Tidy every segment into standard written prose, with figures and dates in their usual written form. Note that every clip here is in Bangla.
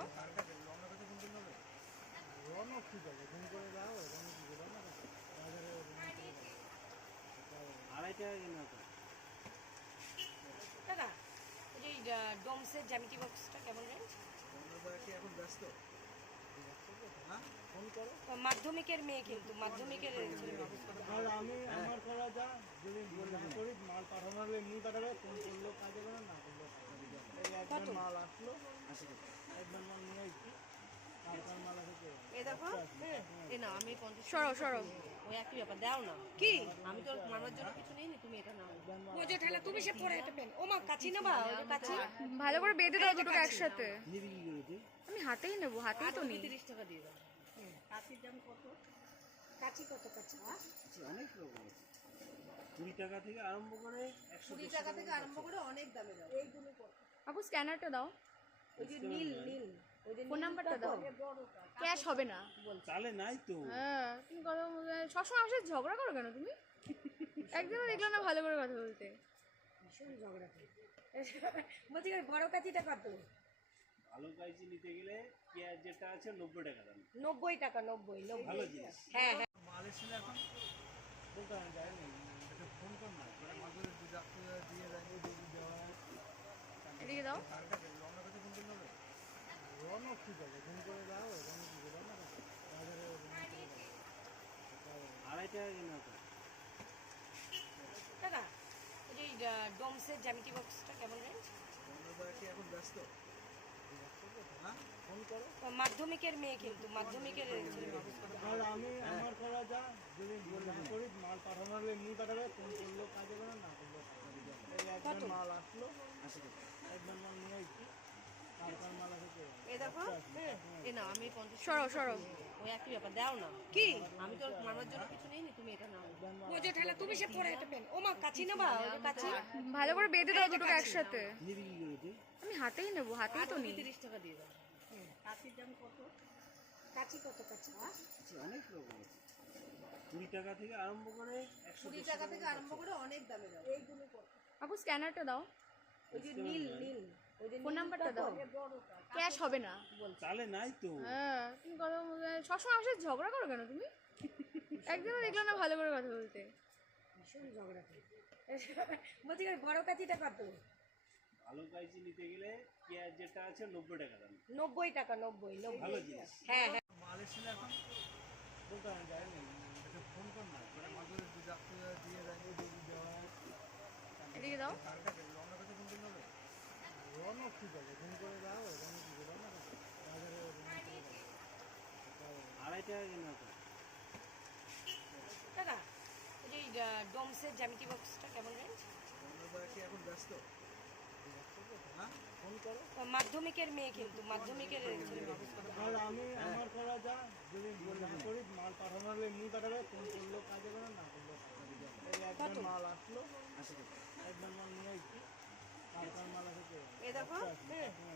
দাও। দাদা ওই যে ডোমসের জ্যামিতি বক্সটা কেমন রেঞ্জ? এখন ব্যস্ত ফোন করো। মাধ্যমিকের মেয়ে কিন্তু মাধ্যমিকের আর আমি আমার করা যা যদি না করি মাল পাঠানোর এমনি পাঠাবে, ফোন করলেও কাজ হবে না, না করলেও কাজ হবে। এই একবার মাল আসলো, একবার মাল নিয়ে আসছি, তারপর মাল আসে। এ দেখো এ না আমি 50 সরো সরো। ওই একই ব্যাপার দাও না কি আমি তো মামার জন্য কিছু নেই তুমি এটা নাও। ও যে ঠেলা তুমি সে পরে একটা পেন ও মা কাচি না বা ওই কাচি ভালো করে বেঁধে দাও দুটোকে একসাথে। নিবি কি করে তুই? আমি হাতেই নেবো, হাতেই তো নেই। 30 টাকা দিয়ে দাও। কাচির দাম কত? কাচি কত কাচি? অনেক রকম আছে, 20 টাকা থেকে আরম্ভ করে 20 টাকা থেকে আরম্ভ করে অনেক দামে দাও। এইগুলো কত? আপু স্ক্যানারটা দাও, ওই যে নীল নীল ওই যে ফোন নাম্বারটা দাও। ক্যাশ হবে না। চালে নাই তো। হ্যাঁ তুমি কথা সবসময় আমার সাথে ঝগড়া করো কেন তুমি? একদিনও দেখলাম না ভালো করে কথা বলতে। ভীষণ ঝগড়া করে বলছি বড় কাচিটা কত? ভালো কাইজি নিতে গেলে পেঁয়াজ যেটা আছে 90 টাকা দাম। 90 টাকা 90 ভালো জিনিস। হ্যাঁ হ্যাঁ মাল এসেছিল এখন বলতে যায় না, এটা ফোন কর না, মানে মাঝে দুধ দিয়ে যায়, দুধ দেওয়া এদিকে দাও। রওনা কাছে ফোন করতে হবে। রওনা ঠিক আছে, ফোন করে দাও, রওনা কি করে না বাজারে 2.5 টাকা কিনা তো। দাদা ওই যে ডোমসের জ্যামিতি বক্সটা কেমন রেঞ্জ? এখন ব্যস্ত ফোন করো। মাধ্যমিকের মেয়ে কিন্তু মাধ্যমিকের আর আমি আমার করা যা যদি না করি মাল পাঠানোর এমনি পাঠাবে, ফোন করলেও কাজ হবে না, না করলেও কাজ হবে। এই একবার মাল আসলো, একবার মাল নিয়ে আসছি, তারপর মাল আসে। এ দেখো এ না আমি 50 সরো সরো। ওই একই ব্যাপার দাও না কি আমি তো মামার জন্য কিছু নেই তুমি এটা নাও। ও যে ঠেলা তুমি সে পরে একটা পেন ও মা কাচি না বা ওই কাচি ভালো করে বেঁধে দাও দুটোকে একসাথে। নিবি কি করে তুই? আমি হাতেই নেবো, হাতেই তো নেই। 30 টাকা দিয়ে দাও। কাচির দাম কত? কাচি কত কাচি? অনেক রকম আছে, 20 টাকা থেকে আরম্ভ করে 20 টাকা থেকে আরম্ভ করে অনেক দামে দাও। এইগুলো কত? আপু স্ক্যানারটা দাও, ওই যে নীল নীল ওই যে ফোন নাম্বারটা দাও। ক্যাশ হবে না। চালে নাই তো। হ্যাঁ তুমি কথা সবসময় আমার সাথে ঝগড়া করো কেন তুমি? একদিনও দেখলাম না ভালো করে কথা বলতে। ভীষণ ঝগড়া করে বলছি বড় কাচিটা কত? ভালো কাইজি নিতে গেলে পেঁয়াজ যেটা আছে 90 টাকা দাম। 90 টাকা 90 ভালো জিনিস। হ্যাঁ হ্যাঁ মাল এসেছিল এখন বলতে যায় না, এটা ফোন কর না, মানে মাঝে দুধ দিয়ে যায়, দুধ দেওয়া এদিকে দাও। রওনা কাছে ফোন করতে হবে। রওনা ঠিক আছে, ফোন করে দাও, রওনা কি করে না বাজারে 2.5 টাকা কিনা তো। দাদা ওই যে ডোমসের জ্যামিতি বক্সটা কেমন রেঞ্জ? এখন ব্যস্ত ফোন করো। মাধ্যমিকের মেয়ে কিন্তু মাধ্যমিকের আর আমি আমার করা যা যদি না করি মাল পাঠানোর এমনি পাঠাবে, ফোন করলেও কাজ হবে না, না করলেও কাজ হবে। এই একবার মাল আসলো, একবার মাল নিয়ে আসছি, তারপর মাল আসে। এ দেখো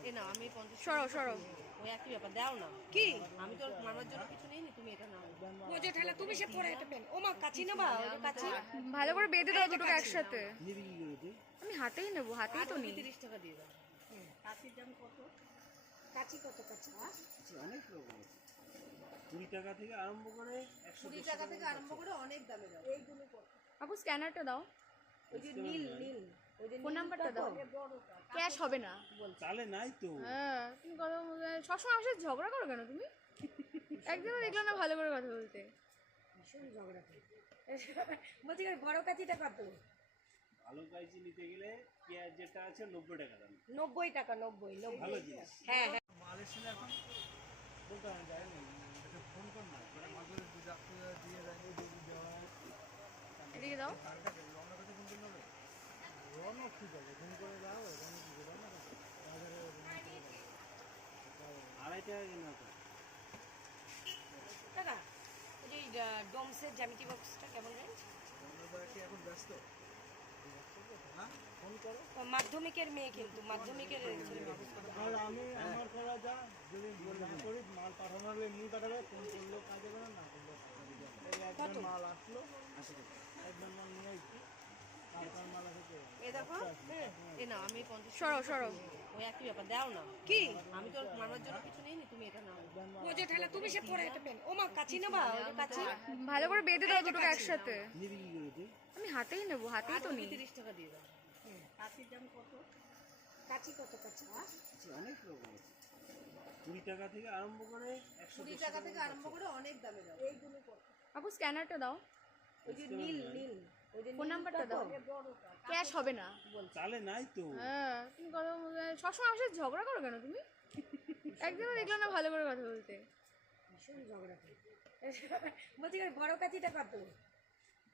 এ না আমি 50 সরো সরো। ওই একই ব্যাপার দাও না কি আমি তো মামার জন্য কিছু নেই তুমি এটা নাও। ও যে ঠেলা তুমি সে পরে একটা পেন ও মা কাচি না বা ওই কাচি ভালো করে বেঁধে দাও দুটোকে একসাথে। নিবি কি করে তুই? আমি হাতেই নেবো, হাতেই তো নেই। 30 টাকা দিয়ে দাও। কাচির দাম কত? কাচি কত কাচি? অনেক রকম আছে, 20 টাকা থেকে আরম্ভ করে 20 টাকা থেকে আরম্ভ করে অনেক দামে দাও। এইগুলো কত? আপু স্ক্যানারটা দাও, ওই যে নীল নীল ওই যে ফোন নাম্বারটা দাও। ক্যাশ হবে না। চালে নাই তো। হ্যাঁ তুমি কথা সবসময় আমার সাথে ঝগড়া করো কেন তুমি? একদিনও দেখলাম না ভালো করে কথা বলতে। ভীষণ ঝগড়া করে বলছি বড় কাচিটা কত? ভালো কাইজি নিতে গেলে পেঁয়াজ যেটা আছে 90 টাকা দাম। 90 টাকা 90 ভালো জিনিস। হ্যাঁ হ্যাঁ মাল এসেছিল এখন বলতে যায় না, এটা ফোন কর না, মানে মাঝে দুধ দিয়ে যায়, দুধ দেওয়া এদিকে দাও। রওনা কাছে ফোন করতে হবে। রওনা ঠিক আছে, ফোন করে দাও, রওনা কি করে না বাজারে 2.5 টাকা কিনা তো। দাদা ওই যে ডোমসের জ্যামিতি বক্সটা কেমন রেঞ্জ? এখন ব্যস্ত ফোন করো। মাধ্যমিকের মেয়ে কিন্তু মাধ্যমিকের আর আমি আমার করা যা যদি না করি মাল পাঠানোর এমনি পাঠাবে, ফোন করলেও কাজ হবে না, না করলেও কাজ হবে। এই একবার মাল আসলো, একবার মাল নিয়ে আসছি, কার মাল আছে কে? এ দেখো এ নাও আমি 50 সরো সরো ওই একই ব্যাপার দাও না কি আমি তো মামার জন্য কিছু নেই নি তুমি এটা নাও বোঝো ঠেলা তুমি সে পরে এটা পেন ও মা কাচি নেবা ওই যে কাচি ভালো করে বেঁধে দাও দুটোকে একসাথে। নিবি কি করে তুই? আমি হাতেই নেবো, হাতেই তো নিই। 30 টাকা দিয়ে দাও কাচির দাম কত কাচি কত কাচি অনেক রকম আছে। 20 টাকা থেকে আরম্ভ করে 20 টাকা থেকে আরম্ভ করে অনেক দামে দাও এইগুলো কত আপু স্ক্যানারটা দাও, ওই যে নীল নীল ওই যে ফোন নাম্বারটা দাও। ক্যাশ হবে না। চালে নাই তো। হ্যাঁ তুমি কথা সবসময় আমার সাথে ঝগড়া করো কেন তুমি? একদিনও দেখলাম না ভালো করে কথা বলতে। ভীষণ ঝগড়া করে বলছি বড় কাচিটা কত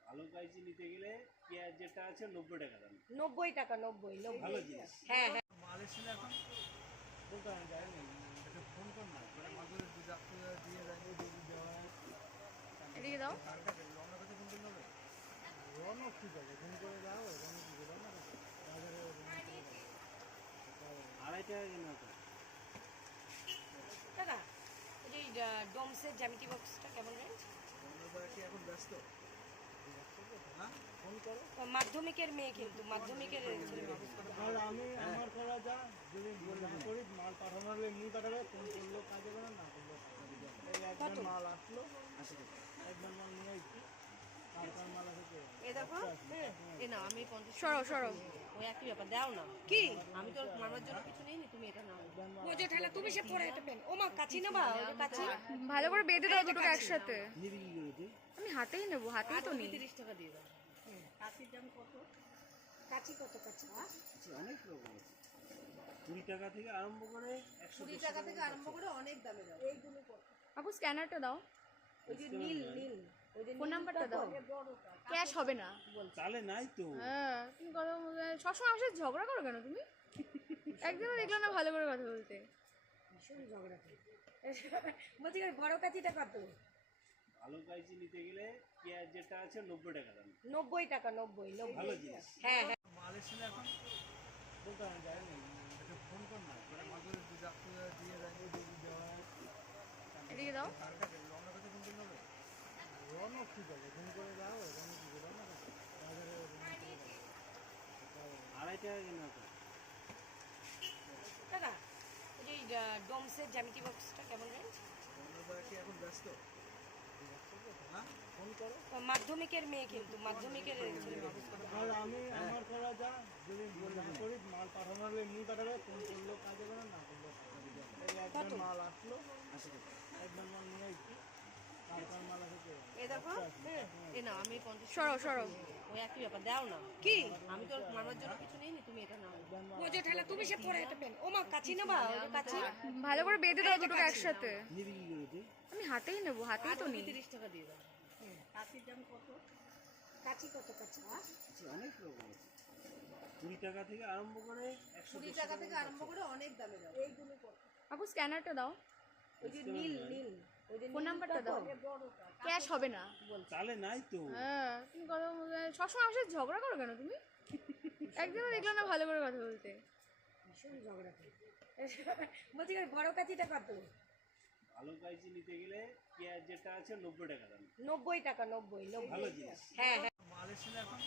ভালো কাইচি নিতে গেলে পেঁয়াজ যেটা আছে 90 টাকা দাম। 90 টাকা 90 ভালো জিনিস। হ্যাঁ হ্যাঁ মাল এসেছিল এখন দোকানে যায় না, এটা ফোন কর না, করে মাদুরের দুধ আপনি দিয়ে দেয়, এই দুধ দেওয়া হয়। এদিকে দাও। কারটা রওনা করতে ফোন করতে হবে। রওনা ঠিক আছে, ফোন করে যাও, রওনা ঠিক আছে, রওনা করতে। বাজারে রওনা করে যাও। 2.5 টাকা কেন তো? দাদা এই যে ডোমসের জ্যামিতি বক্সটা কেমন রেঞ্জ রওনা কি এখন ব্যস্ত? হ্যাঁ, ফোন করো। মাধ্যমিকের মেয়ে কিন্তু মাধ্যমিকের ছেলে মেয়ে। আর আমি আমার করা যা, যদি না করি মাল পাঠানো হলে এমনি পাঠাবে, ফোন করলেও কাজ হবে না, না করলেও কাজ হবে না। এই একবার মাল আসলো, একবার মাল নিয়ে আসছি, কার মাল আছে কে? এ দেখো এ নাও আমি 50 সরো সরো ওই একই ব্যাপার দাও না কি আমি তো মামার জন্য কিছু নেই নি তুমি এটা নাও বোঝো ঠেলা তুমি সে পরে এটা পেন ও মা কাচি নেবা ওই যে কাচি ভালো করে বেঁধে দাও দুটোকে একসাথে। নিবি কি করে তুই? আমি হাতেই নেবো, হাতেই তো নিই। 30 টাকা দিয়ে দাও কাচির দাম কত কাচি কত কাচি অনেক রকম আছে। 20 টাকা থেকে আরম্ভ করে 20 টাকা থেকে আরম্ভ করে অনেক দামে দাও এইগুলো কত আপু স্ক্যানারটা দাও, ওই যে নীল নীল ওই যে ফোন নাম্বারটা দাও। ক্যাশ হবে না। চালে নাই তো। হ্যাঁ তুমি কথা সবসময় আমার সাথে ঝগড়া করো কেন তুমি? একদিনও দেখলাম না ভালো করে কথা বলতে। ভীষণ ঝগড়া করে বলছি বড় কাচিটা কত ভালো কাইচি নিতে গেলে পেঁয়াজ যেটা আছে 90 টাকা দাম। 90 টাকা 90 ভালো জিনিস। হ্যাঁ হ্যাঁ মাল এসেছিল এখন দোকানে যায় না, এটা ফোন কর না, করে মাদুরের দুধ আপনি দিয়ে দেয়, এই দুধ দেওয়া হয়। এদিকে দাও। কারটা রওনা করতে ফোন করতে হবে। রওনা ঠিক আছে, ফোন করে যাও, রওনা ঠিক আছে, রওনা করতে। বাজারে রওনা করে যাও। 2.5 টাকা কেন তো? দাদা এই যে ডোমসের জ্যামিতি বক্সটা কেমন রেঞ্জ রওনা কি এখন ব্যস্ত? হ্যাঁ, ফোন করো। মাধ্যমিকের মেয়ে কিন্তু মাধ্যমিকের ছেলে মেয়ে। আর আমি আমার করা যা, যদি না করি মাল পাঠানো হলে এমনি পাঠাবে, ফোন করলেও কাজ হবে না, না করলেও কাজ হবে না। এই একবার মাল আসলো, একবার মাল নিয়ে আসছি, কার মাল আছে কে? এ দেখো এ নাও আমি 50 সরো সরো ওই একই ব্যাপার দাও না কি আমি তো মামার জন্য কিছু নেই নি তুমি এটা নাও বোঝো ঠেলা তুমি সে পরে এটা পেন ও মা কাচি নেবা ওই যে কাচি ভালো করে বেঁধে দাও দুটোকে একসাথে। নিবি কি করে তুই? আমি হাতেই নেবো, হাতেই তো নিই। 30 টাকা দিয়ে দাও কাচির দাম কত কাচি কত কাচি অনেক রকম আছে। 20 টাকা থেকে আরম্ভ করে 20 টাকা থেকে আরম্ভ করে অনেক দামে দাও এইগুলো কত আপু স্ক্যানারটা দাও, ওই যে নীল নীল ওই যে ফোন নাম্বারটা দাও। ক্যাশ হবে না। চালে নাই তো। হ্যাঁ তুমি কথা সবসময় আমার সাথে ঝগড়া করো কেন তুমি? একদিনও দেখলাম না ভালো করে কথা বলতে। ভীষণ ঝগড়া করে বলছি বড় কাচিটা কত ভালো কাইচি নিতে গেলে পেঁয়াজ যেটা আছে 90 টাকা দাম। 90 টাকা 90 ভালো জিনিস। হ্যাঁ হ্যাঁ মাল এসেছিল এখন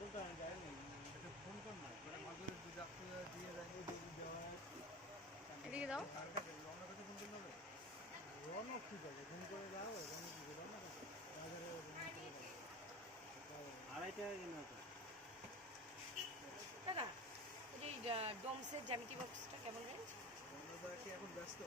দোকানে যায় না, এটা ফোন কর না, করে মাদুরের দুধ আপনি দিয়ে দেয়, এই দুধ দেওয়া হয়। এদিকে দাও। কারটা রওনা করতে ফোন করতে হবে। রওনা ঠিক আছে, ফোন করে যাও, রওনা ঠিক আছে, রওনা করতে। বাজারে রওনা করে যাও। 2.5 টাকা কেন তো? দাদা এই যে ডোমসের জ্যামিতি বক্সটা কেমন রেঞ্জ রওনা কি এখন ব্যস্ত?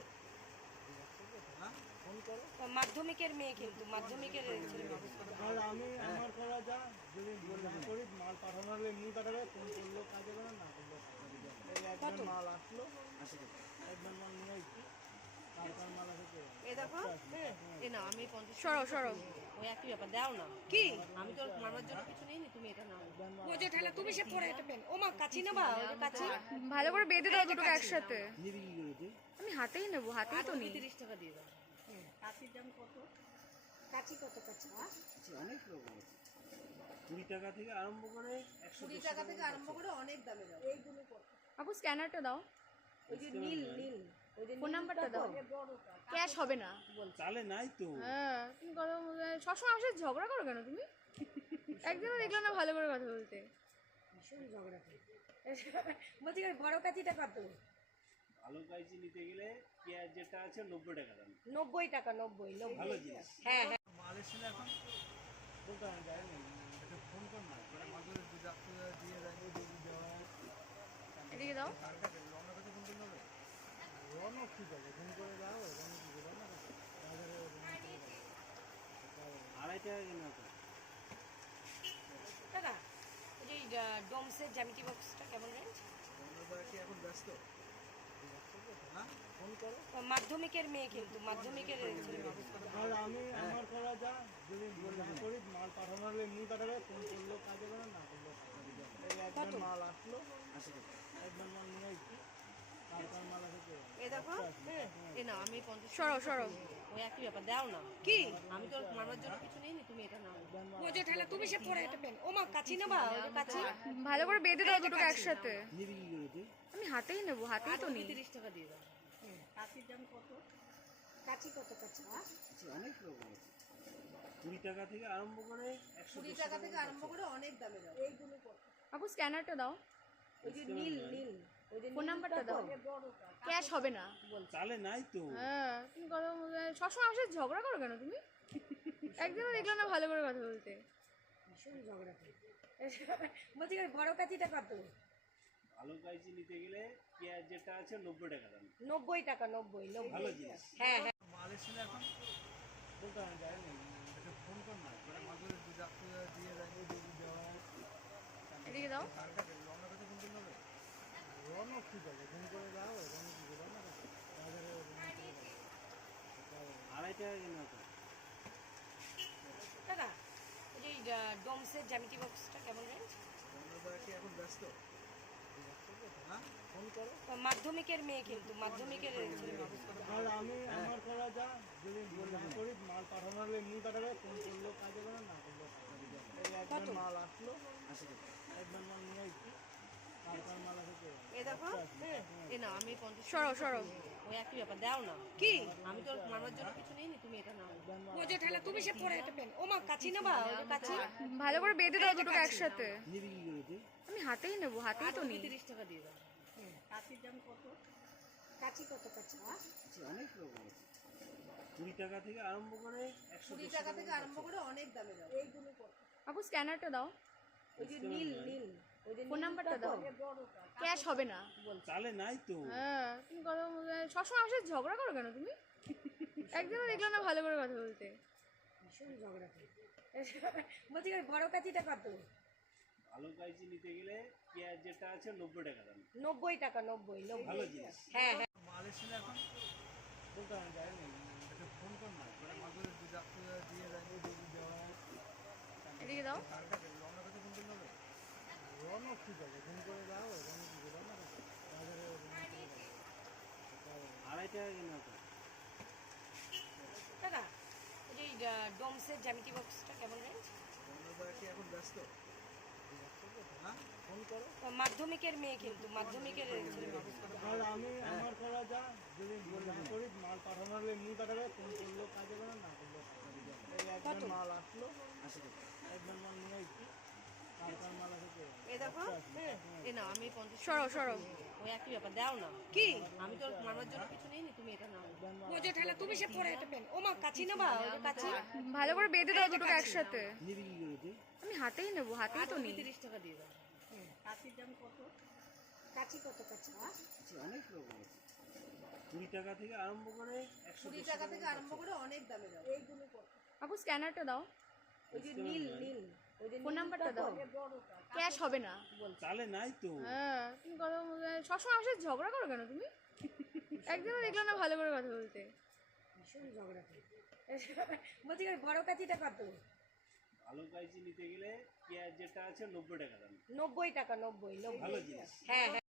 হ্যাঁ, ফোন করো। মাধ্যমিকের মেয়ে কিন্তু মাধ্যমিকের ছেলে মেয়ে। আর আমি আমার করা যা, যদি না করি মাল পাঠানো হলে এমনি পাঠাবে, ফোন করলেও কাজ হবে না, না করলেও কাজ হবে না। এই একবার মাল আসলো, একবার মাল নিয়ে আসছি, কার মাল আছে কে? এ দেখো এ নাও আমি 50 সরো সরো ওই একই ব্যাপার দাও না কি আমি তো মামার জন্য কিছু নেই নি তুমি এটা নাও বোঝো ঠেলা তুমি সে পরে এটা পেন ও মা কাচি নেবা ওই যে কাচি ভালো করে বেঁধে দাও দুটোকে একসাথে। নিবি কি করে তুই? আমি হাতেই নেবো, হাতেই তো নিই। 30 টাকা দিয়ে দাও কাচির দাম কত কাচি কত কাচি অনেক রকম আছে। 20 টাকা থেকে আরম্ভ করে 20 টাকা থেকে আরম্ভ করে অনেক দামে দাও এইগুলো কত আপু স্ক্যানারটা দাও, ওই যে নীল নীল ওই যে ফোন নাম্বারটা দাও। ক্যাশ হবে না। চালে নাই তো। হ্যাঁ তুমি কথা সবসময় আমার সাথে ঝগড়া করো কেন তুমি? একদিনও দেখলাম না ভালো করে কথা বলতে। ভীষণ ঝগড়াটে। বলছি বড় কাচিটা কত? ভালো কাইচি নিতে গেলে পেঁয়াজ যেটা আছে 90 টাকা দাম। 90 টাকা, 90। ভালো জিনিস। হ্যাঁ হ্যাঁ। মাল এসে না এখন দোকানে যায়নি, একটা ফোন কর না, ওরা মাদুরে দিয়ে যায়, দিয়ে দেওয়া হয়। এদিকে দাও। রওনা কাছে ফোন করলে হবে? রওনা ঠিক আছে, ফোন করে দাও, রওনা ঠিক আছে, রওনা কাছে বাজারে 2.5 টাকা কিনা তো। দাদা ওই যে ডোমসের জ্যামিতি বক্সটা কেমন রেঞ্জ? রওনা কি এখন ব্যস্ত? হ্যাঁ, ফোন করো। মাধ্যমিকের মেয়ে, কিন্তু মাধ্যমিকের আর আমি আমার করা যা, যদি না করি মাল পাঠানো হলে এমনি পাঠাবে, ফোন করলেও কাজ হবে না, না করলেও কাজ হবে। এই একবার মাল আসলো, একবার মাল নিয়ে আসছি, তারপর মাল আসে। এ দেখো, এ না আমি 50 সরো সরো। ওই একই ব্যাপার, দাও না। কি আমি তো মামার জন্য কিছু নেই, তুমি এটা নাও। বোঝো ঠেলা, তুমি সে পরে এটা পেন। ও মা কাচি নেবা? ওই যে কাচি ভালো করে বেঁধে দাও দুটোকে একসাথে। নিবি কি করে তুই? আমি হাতেই নেবো, হাতেই তো নেই। 30 টাকা দিয়ে দাও। কাচির দাম কত? কাচি কত? কাচি অনেক রকম আছে, 20 টাকা থেকে আরম্ভ করে 20 টাকা থেকে আরম্ভ করে অনেক দামে দাও। এইগুলো কত? আপু স্ক্যানারটা দাও, ওই যে নীল নীল, ওই যে ফোন নাম্বারটা দাও। ক্যাশ হবে না। চালে নাই তো। হ্যাঁ, তুমি কথা সবসময় আমার সাথে ঝগড়া করো কেন তুমি? একদিনও দেখলাম না ভালো করে কথা বলতে। ভীষণ ঝগড়াটে। বলছি বড় কাচিটা কত? ভালো কাইচি নিতে গেলে পেঁয়াজ যেটা আছে 90 টাকা দাম। 90 টাকা, 90। ভালো জিনিস। হ্যাঁ হ্যাঁ। মাল এসে না এখন দোকানে যায়নি, একটা ফোন কর না, ওরা মাদুরে দিয়ে যায়, দিয়ে দেওয়া হয়। এদিকে দাও। রওনা কাছে ফোন করলে হবে? রওনা ঠিক আছে, ফোন করে দাও, রওনা ঠিক আছে, রওনা কাছে বাজারে 2.5 টাকা কিনা তো। দাদা ওই যে ডোমসের জ্যামিতি বক্সটা কেমন রেঞ্জ? রওনা কি এখন ব্যস্ত? হ্যাঁ, ফোন করো। মাধ্যমিকের মেয়ে, কিন্তু মাধ্যমিকের আর আমি আমার করা যা, যদি না করি মাল পাঠানো হলে এমনি পাঠাবে, ফোন করলেও কাজ হবে না, না করলেও কাজ হবে। এই একবার মাল আসলো, একবার মাল নিয়ে আসছি, তারপর মাল আসে। এ দেখো, এ না আমি 50 সরো সরো। ওই একই ব্যাপার, দাও না। কি আমি তো মামার জন্য কিছু নেই, তুমি এটা নাও। বোঝো ঠেলা, তুমি সে পরে এটা পেন। ও মা কাচি নেবা? ওই যে কাচি ভালো করে বেঁধে দাও দুটোকে একসাথে। নিবি কি করে তুই? আমি হাতেই নেবো, হাতেই তো নেই। 30 টাকা দিয়ে দাও। কাচির দাম কত? কাচি কত? কাচি অনেক রকম আছে, 20 টাকা থেকে আরম্ভ করে 20 টাকা থেকে আরম্ভ করে অনেক দামে দাও। এইগুলো কত? আপু স্ক্যানারটা দাও, ওই যে নীল নীল, ওই যে ফোন নাম্বারটা দাও। ক্যাশ হবে না। চালে নাই তো। হ্যাঁ, তুমি কথা সবসময় আমার সাথে ঝগড়া করো কেন তুমি? একদিনও দেখলাম না ভালো করে কথা বলতে। ভীষণ ঝগড়াটে। বলছি বড় কাচিটা কত? ভালো কাইচি নিতে গেলে পেঁয়াজ যেটা আছে 90 টাকা দাম। 90 টাকা, 90। ভালো জিনিস। হ্যাঁ হ্যাঁ। মাল এসে না এখন দোকানে যায়নি, একটা ফোন কর না, ওরা মাদুরে দিয়ে যায়, দিয়ে দেওয়া হয়। এদিকে দাও। রওনা কাছে ফোন করলে হবে? রওনা ঠিক আছে, ফোন করে দাও, রওনা ঠিক আছে, রওনা কাছে বাজারে 2.5 টাকা কিনা তো। দাদা ওই যে ডোমসের জ্যামিতি বক্সটা কেমন রেঞ্জ? রওনা কি এখন ব্যস্ত? হ্যাঁ, ফোন করো। মাধ্যমিকের মেয়ে, কিন্তু মাধ্যমিকের আর আমি আমার করা যা, যদি না করি মাল পাঠানো হলে এমনি পাঠাবে, ফোন করলেও কাজ হবে না, না করলেও কাজ হবে। এই একবার মাল আসলো, একবার মাল নিয়ে আসছি, তারপর মাল আসে। এ দেখো, এ না আমি 50 সরো সরো। ওই একই ব্যাপার, দাও না। কি আমি তো মামার জন্য কিছু নেই, তুমি এটা নাও। বোঝো ঠেলা, তুমি সে পরে এটা পেন। ও মা কাচি নেবা? ওই যে কাচি ভালো করে বেঁধে দাও দুটোকে একসাথে। নিবি কি করে তুই? আমি হাতেই নেবো, হাতেই তো নেই। 30 টাকা দিয়ে দাও। কাচির দাম কত? কাচি কত? কাচি অনেক রকম আছে, 20 টাকা থেকে আরম্ভ করে 20 টাকা থেকে আরম্ভ করে অনেক দামে দাও। এইগুলো কত? আপু স্ক্যানারটা দাও, ওই যে নীল নীল, ওই যে ফোন নাম্বারটা দাও। ক্যাশ হবে না। চালে নাই তো। হ্যাঁ, তুমি কথা সবসময় আমার সাথে ঝগড়া করো কেন তুমি? একদিনও দেখলাম না ভালো করে কথা বলতে। ভীষণ ঝগড়াটে। বলছি বড় কাচিটা কত? ভালো কাইচি নিতে গেলে পেঁয়াজ যেটা আছে 90 টাকা দাম। 90 টাকা, 90। ভালো জিনিস। হ্যাঁ হ্যাঁ।